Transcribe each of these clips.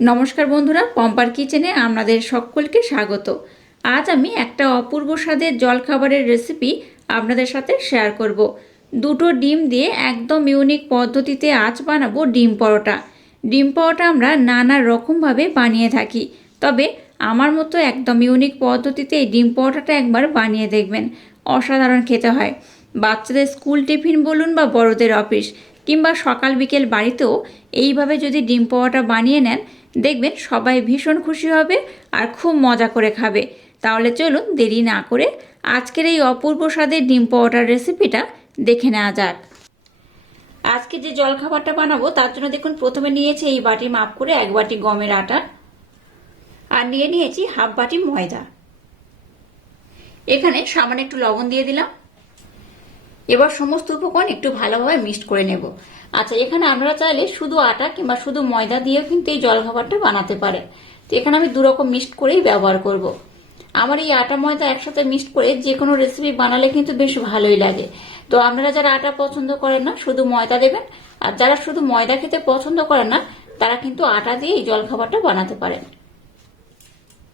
নমস্কার বন্ধুরা, পম্পার কিচেনে আপনাদের সকলকে স্বাগত। আজ আমি একটা অপূর্ব স্বাদের জলখাবারের রেসিপি আপনাদের সাথে শেয়ার করব। দুটো ডিম দিয়ে একদম ইউনিক পদ্ধতিতে আজ বানাবো ডিম পরোটা। ডিম পরোটা আমরা নানা রকমভাবে বানিয়ে থাকি, তবে আমার মতো একদম ইউনিক পদ্ধতিতে এই ডিম পরোটাটা একবার বানিয়ে দেখবেন। অসাধারণ খেতে হয়। বাচ্চাদের স্কুল টিফিন বলুন বা বড়দের অফিস, কিংবা সকাল বিকেল বাড়িতেও এইভাবে যদি ডিম পরোটা বানিয়ে নেন দেখবেন সবাই ভীষণ খুশি হবে আর খুব মজা করে খাবে। তাহলে চলুন দেরি না করে আজকের এই অপূর্ব স্বাদের ডিম পরোটার রেসিপিটা দেখে নেওয়া যাক। আজকে যে জলখাবারটা বানাবো, তার জন্য দেখুন প্রথমে নিয়েছি এই বাটি মাপ করে এক বাটি গমের আটা আর নিয়ে নিয়েছি হাফ বাটি ময়দা। এখানে সামান্য একটু লবণ দিয়ে দিলাম। এবার সমস্ত উপকরণ একটু ভালোভাবে মিক্সড করে নেব। আচ্ছা এখানে আপনারা চাইলে শুধু আটা কিংবা শুধু ময়দা দিয়েও কিন্তু এই জলখাবারটা বানাতে পারেন। তো এখানে আমি দুরকম মিক্সড করেই ব্যবহার করব। আমার এই আটা ময়দা একসাথে মিক্সড করে যে কোনো রেসিপি বানালে কিন্তু বেশ ভালোই লাগে। তো আপনারা যারা আটা পছন্দ করেন না, শুধু ময়দা দেবেন। আর যারা শুধু ময়দা খেতে পছন্দ করেন না, তারা কিন্তু আটা দিয়ে এই জলখাবারটা বানাতে পারেন।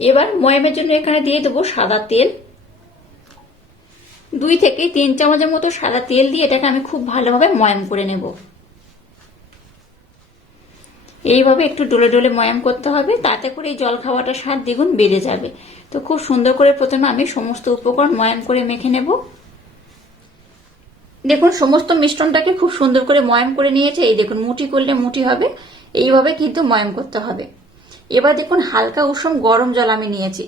এবার ময়মের জন্য এখানে দিয়ে দেবো সাদা তেল। দুই থেকে তিন চামচের মতো সাদা তেল দিয়ে এটাকে আমি খুব ভালোভাবে ময়াম করে নেব। এইভাবে একটু ডলে ডলে ময়াম করতে হবে, তাতে করে এই জল খাওয়াটা স্বাদ দ্বিগুণ বেড়ে যাবে। তো খুব সুন্দর করে প্রথমে আমি সমস্ত উপকরণ ময়াম করে মেখে নেব। দেখুন, সমস্ত মিশ্রণটাকে খুব সুন্দর করে ময়াম করে নিয়েছে। এই দেখুন মুঠি করলে মুঠি হবে, এইভাবে কিন্তু ময়াম করতে হবে। এবার দেখুন, হালকা উষম গরম জল আমি নিয়েছি।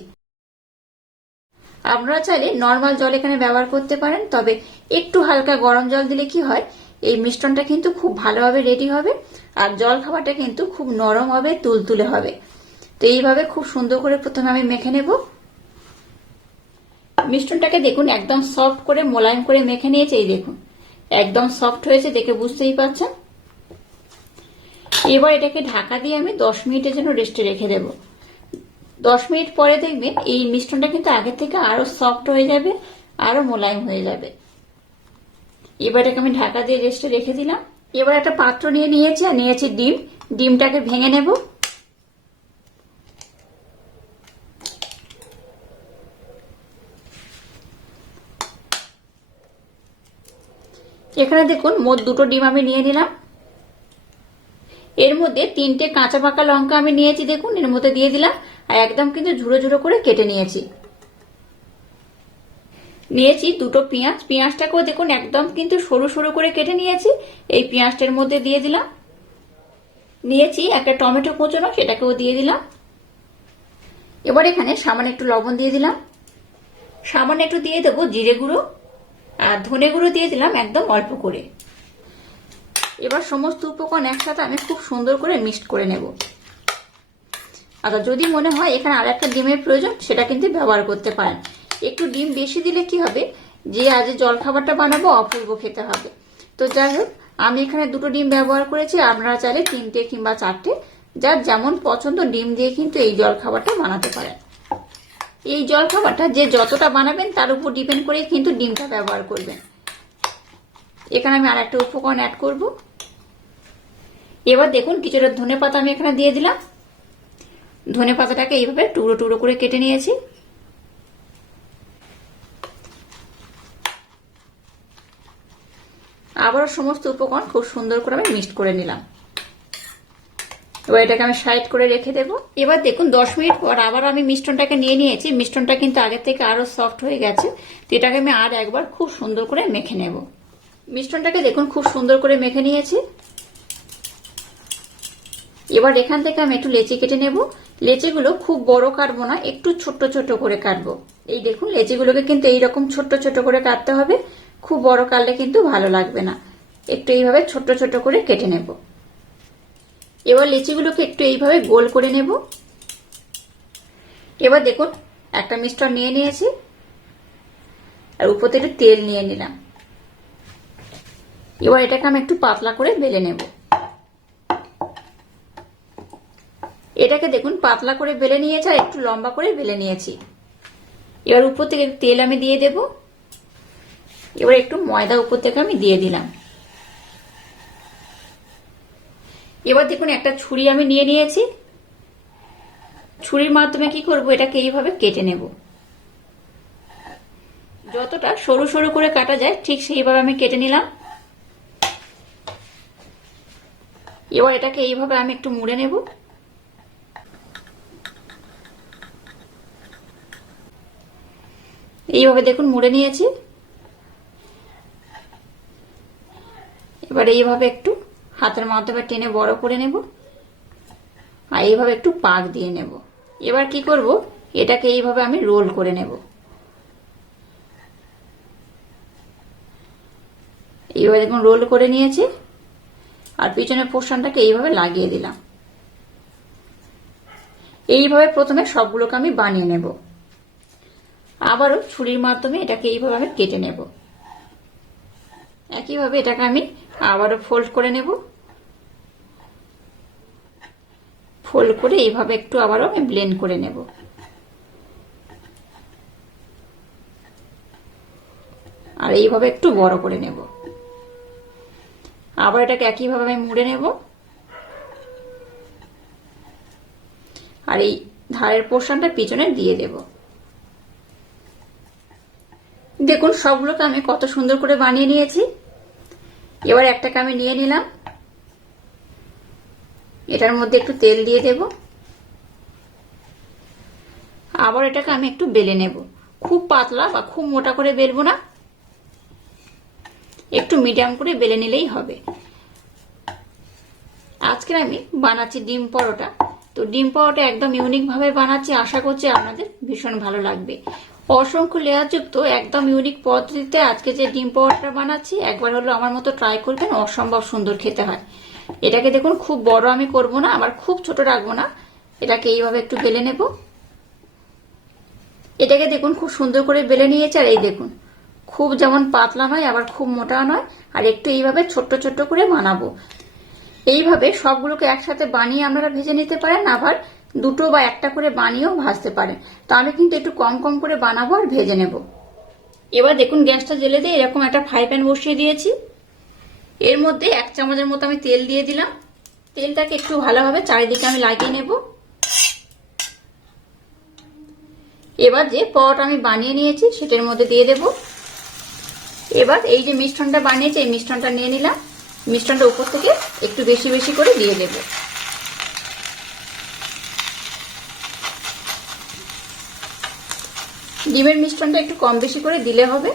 আপনারা চাইলে নর্মাল জল এখানে ব্যবহার করতে পারেন, তবে একটু হালকা গরম জল দিলে কি হয় এই মিশ্রণটা কিন্তু খুব ভালোভাবে রেডি হবে আর জল খাবারটা কিন্তু খুব নরম হবে, তুলতুলে হবে। তো এইভাবে খুব সুন্দর করে প্রথমে আমি মেখে নেব। মিশ্রণটাকে দেখুন, একদম সফট করে মোলায়েম করে মেখে নিয়েছে, এই দেখুন। একদম সফট হয়েছে দেখে বুঝতেই পারছেন। এবার এটাকে ঢাকা দিয়ে আমি দশ মিনিটের জন্য রেস্টে রেখে দেবো। দশ মিনিট পরে দেখবেন এই মিশ্রণটা কিন্তু আগের থেকে আরও সফট হয়ে যাবে, আরও মোলায়েম হয়ে যাবে। এবার আমি ঢাকা দিয়ে রেস্টে রেখে দিলাম। এবার একটা পাত্র নিয়ে নিয়েছি, আর নিয়েছি ডিম। ডিমটাকে ভেঙে নেব। এখানে দেখুন, মোট দুটো ডিম আমি নিয়ে নিলাম। এর মধ্যে তিনটে কাঁচা পাকা লঙ্কা আমি নিয়েছি, দেখুন, এর মধ্যে দিয়ে দিলাম। আর একদম কিন্তু ঝুড়ো ঝুড়ো করে কেটে নিয়েছি। নিয়েছি দুটো পেঁয়াজ। পেঁয়াজটাকেও দেখুন একদম কিন্তু সরু সরু করে কেটে নিয়েছি। এই পেঁয়াজটার মধ্যে দিয়ে দিলাম। নিয়েছি একটা টমেটো কোচনো, সেটাকেও দিয়ে দিলাম। এবার এখানে সামান্য একটু লবণ দিয়ে দিলাম। সামান্য একটু দিয়ে দেবো জিরে গুঁড়ো আর ধনে গুঁড়ো দিয়ে দিলাম একদম অল্প করে। এবার সমস্ত উপকরণ একসাথে আমি খুব সুন্দর করে মিক্সড করে নেব। আচ্ছা যদি মনে হয় এখানে আর একটা ডিমের প্রয়োজন, সেটা কিন্তু ব্যবহার করতে পারেন। একটু ডিম বেশি দিলে কি হবে? যে আজ জল খাবারটা বানাবো, অপূর্ব খেতে হবে। তো যাই হোক, আমি এখানে দুটো ডিম ব্যবহার করেছি, আপনারা চাইলে তিনটে কিংবা চারটে, যার যেমন পছন্দ ডিম দিয়ে কিন্তু এই জল খাবারটা বানাতে পারেন। এই জল খাবারটা যে যতটা বানাবেন, তার উপর ডিপেন্ড করে কিন্তু ডিমটা ব্যবহার করবেন। এখানে আমি আর একটা উপকরণ অ্যাড করব। এবার দেখুন, কিছুটা ধনে পাতা আমি এখানে দিয়ে দিলাম। ধনে পাতাটাকে এইভাবে টুকরো টুকরো করে কেটে নিয়েছি। আবারও সমস্ত উপকরণ খুব সুন্দর করে আমি মিক্সড করে নিলাম। এবার এটাকে আমি সাইড করে রেখে দেব। এবার দেখুন দশ মিনিট পর আবার আমি মিষ্টনটাকে নিয়ে নিয়েছি। মিষ্টনটা কিন্তু আগের থেকে আরও সফট হয়ে গেছে। তো এটাকে আমি আর একবার খুব সুন্দর করে মেখে নেব। মিষ্টনটাকে দেখুন খুব সুন্দর করে মেখে নিয়েছি। এবার এখান থেকে আমি একটু লেচি কেটে নেব। লেচিগুলো খুব বড় কাটবো না একটু ছোট্ট ছোট করে কাটবো। এই দেখুন লেচিগুলোকে কিন্তু এইরকম ছোট্ট ছোট করে কাটতে হবে। খুব বড় কাটলে কিন্তু ভালো লাগবে না। একটু এইভাবে ছোট্ট ছোট করে কেটে নেব। এবার লিচিগুলোকে একটু এইভাবে গোল করে নেব। এবার দেখুন, একটা মিষ্টার নিয়ে নিয়েছি। আর উপর থেকে তেল নিয়ে নিলাম। এবার এটাকে আমি একটু পাতলা করে বেলে নেব। এটাকে দেখুন, পাতলা করে বেলে নিয়েছি আর একটু লম্বা করে বেলে নিয়েছি। এবার উপর থেকে তেল আমি দিয়ে দেব। এবার একটু ময়দা উপর থেকে আমি দিয়ে দিলাম। এবার দেখুন, একটা ছুরি আমি নিয়ে নিয়েছি। ছুরির মাধ্যমে কি করব, এটাকে এইভাবে কেটে নেব। যতটা সরু সরু করে কাটা যায়, ঠিক সেইভাবে আমি কেটে নিলাম। এবার এটাকে এইভাবে আমি একটু মুড়ে নেব। এইভাবে দেখুন, মুড়ে নিয়েছি। এবার এইভাবে একটু হাতের মাধ্যমে টেনে বড় করে নেব। আর এইভাবে একটু পাক দিয়ে নেব। এবার কি করব? এটাকে এইভাবে আমি রোল করে নেব। এইভাবে দেখুন রোল করে নিয়েছি। আর পিছনের পোর্শনটাকে এইভাবে লাগিয়ে দিলাম। এইভাবে প্রথমে সবগুলোকে আমি বানিয়ে নেব। আবারও ছুরির মাধ্যমে এটাকে এইভাবে আমি কেটে নেব। একইভাবে এটাকে আমি আবারও ফোল্ড করে নেব। ফোল্ড করে এইভাবে একটু আবারও আমি ব্লেন্ড করে নেব। আর এইভাবে একটু বড় করে নেব। আবার এটাকে একইভাবে আমি মুড়ে নেব। আর এই ধারের পোর্শনটা পিছনে দিয়ে দেব। দেখুন, সবগুলোকে আমি কত সুন্দর করে বানিয়ে নিয়েছি। এবার একটাকে আমি নিয়ে নিলাম। এটার মধ্যে একটু তেল দিয়ে দেব। আবার এটাকে আমি একটু বেলে নেব। খুব পাতলা বা খুব মোটা করে বেলবো না। একটু মিডিয়াম করে বেলে নিলেই হবে। আজকে আমি বানাচ্ছি ডিম পরোটা। তো ডিম পরোটা একদম ইউনিক ভাবে বানাচ্ছি। আশা করছি আপনাদের ভীষণ ভালো লাগবে। অসংখ্য লেয়ারযুক্ত একদম ইউনিক পদ্ধতিতে আজকে যে ডিম পরোটা বানাচ্ছি, একবার হলো আমার মতো ট্রাই করবেন, অসম্ভব সুন্দর খেতে হয়। এটাকে দেখুন, খুব বড় আমি করব না আবার খুব ছোট রাখব না। এটাকে এইভাবে একটু বেলে নেব। এটাকে দেখুন, খুব সুন্দর করে বেলে নিয়েছে, আর এই দেখুন, খুব যেমন পাতলা নয়, আবার খুব মোটা নয়, আর একটু এইভাবে ছোট্ট ছোট্ট করে বানাবো। এইভাবে সবগুলোকে একসাথে বানিয়ে আপনারা ভেজে নিতে পারেন, আবার দুটো বা একটা করে বানিয়েও ভাজতে পারেন তো আমি কিন্তু একটু কম কম করে বানাবো আর ভেজে নেব। এবার দেখুন গ্যাসটা জেলে দিয়ে এরকম একটা ফ্রাই প্যান বসিয়ে দিয়েছি। এর মধ্যে এক চামচের মতো আমি তেল দিয়ে দিলাম। তেলটাকে একটু ভালোভাবে চারিদিকে আমি লাগিয়ে নেব। এবার যে পরোটা আমি বানিয়ে নিয়েছি সেটার মধ্যে দিয়ে দেব। এবার এই যে মিশ্রণটা বানিয়েছি, এই মিশ্রণটা নিয়ে নিলাম। মিশ্রণটা উপর থেকে একটু বেশি বেশি করে দিয়ে দেব। ডিমের মিশ্রণটা একটু কম বেশি করে দিলে হবে।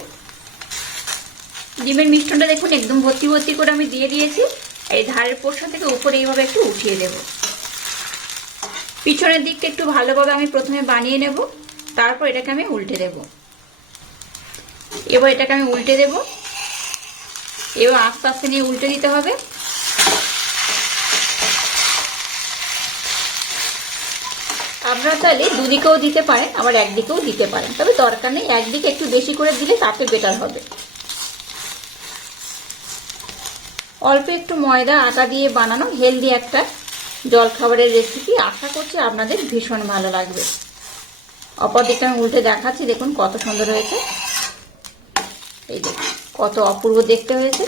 ডিমের মিশ্রণটা দেখুন, একদম ভর্তি ভর্তি করে আমি দিয়ে দিয়েছি। এই ধারের পোর্শন থেকে উপরে এইভাবে একটু উঠিয়ে দেব। পিছনের দিকটা একটু ভালোভাবে আমি প্রথমে বানিয়ে নেব, তারপর এটাকে আমি উল্টে দেব। এবার এটাকে আমি উল্টে দেব। এবার আস্তে আস্তে নিয়ে উল্টে দিতে হবে। আপনারা চাইলে দুদিকেও দিতে পারেন, আবার একদিকেও দিতে পারেন। তবে দরকার নেই, একদিকে একটু বেশি করে দিলে তাতে বেটার হবে। অল্প একটু ময়দা, আটা দিয়ে বানানো হেলদি একটা জলখাবারের রেসিপি আশা করছি আপনাদের ভীষণ ভালো লাগবে। অপর দিকটা আমি উল্টে দেখাচ্ছি, দেখুন কত সুন্দর হয়েছে। এই দেখুন কত অপূর্ব দেখতে হয়েছে।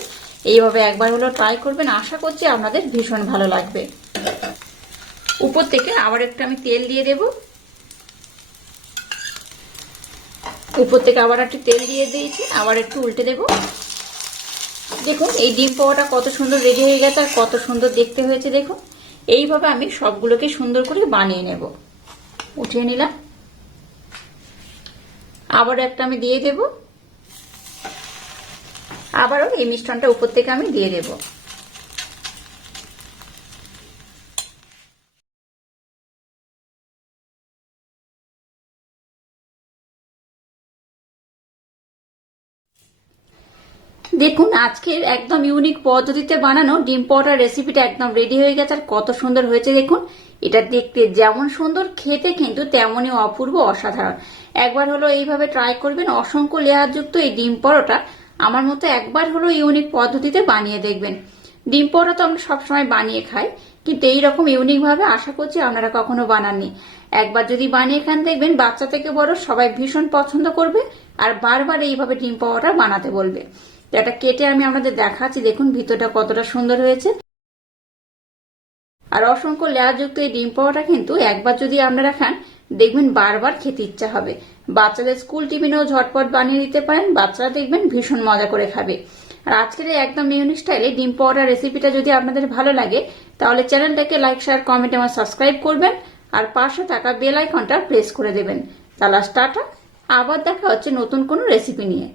এইভাবে একবার হলো ট্রাই করবেন, আশা করছি আপনাদের ভীষণ ভালো লাগবে। উপর থেকে আবার একটু আমি তেল দিয়ে দেব। উপর থেকে আবার একটু তেল দিয়ে দিয়েছি, আবার একটু উল্টে দেব। দেখুন, এই ডিম পাওয়াটা কত সুন্দর রেডি হয়ে গেছে আর কত সুন্দর দেখতে হয়েছে, দেখুন। এইভাবে আমি সবগুলোকে সুন্দর করে বানিয়ে নেব। উঠিয়ে নিলাম। আবার একটা আমি দিয়ে দেব। আবারও এই মিশ্রণটা উপর থেকে আমি দিয়ে দেবো। দেখুন, আজকের একদম ইউনিক পদ্ধতিতে বানানো ডিম পরোটার রেসিপিটা একদম রেডি হয়ে গেছে, আর কত সুন্দর হয়েছে দেখুন। এটা দেখতে যেমন সুন্দর, খেতে কিন্তু তেমনই অপূর্ব, অসাধারণ। একবার হলো এইভাবে ট্রাই করবেন, অসংখ্য লেয়ারযুক্ত এই ডিম পরোটা আমার মতো একবার হলো ইউনিক পদ্ধতিতে বানিয়ে দেখবেন। ডিম পরোটা তো আমরা সবসময় বানিয়ে খাই, কিন্তু এইরকম ইউনিক ভাবে আশা করছি আপনারা কখনো বানাননি। একবার যদি বানিয়ে খান, দেখবেন বাচ্চা থেকে বড় সবাই ভীষণ পছন্দ করবে, আর বারবার এইভাবে ডিম পাওয়াটা বানাতে বলবে। এটা কেটে আমি আপনাদের দেখাচ্ছি। দেখুন, ভিতরটা কতটা সুন্দর হয়েছে। আর অসংখ্য লেয়ারযুক্ত এই ডিম পাওয়াটা কিন্তু একবার যদি আপনারা খান, দেখবেন বারবার খেতে ইচ্ছা হবে। বাচ্চাদের স্কুল টিফিনেও ঝটপট বানিয়ে দিতে পারেন। বাচ্চারা দেখবেন ভীষণ মজা করে খাবে। আর আজকের একদম ইউনিক স্টাইলে ডিম পাওয়াটা রেসিপিটা যদি আপনাদের ভালো লাগে, তাহলে চ্যানেলটাকে লাইক শেয়ার কমেন্ট এবং সাবস্ক্রাইব করবেন। আর পাশে থাকা বেল আইকনটা প্রেস করে দেবেন। তাহলে স্টার্টার আবার দেখা হচ্ছে নতুন কোনো রেসিপি নিয়ে।